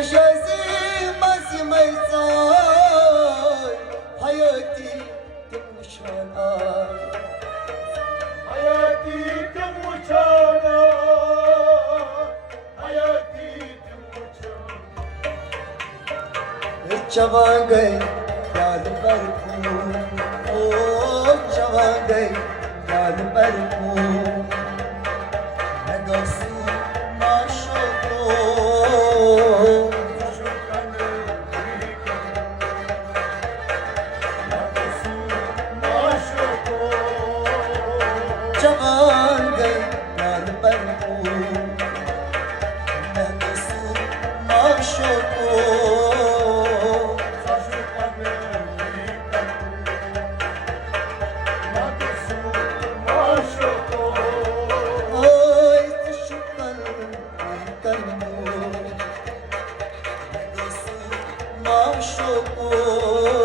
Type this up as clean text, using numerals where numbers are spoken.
مجازي مازي ميزان حياتي تمشان حياتي تموتانا حياتي تموتانا جوان گئی یاد برکو او جوان گئی یاد برکو نگاسو ماشو جوان گئی یاد برکو نگاسو ماشو Maşukur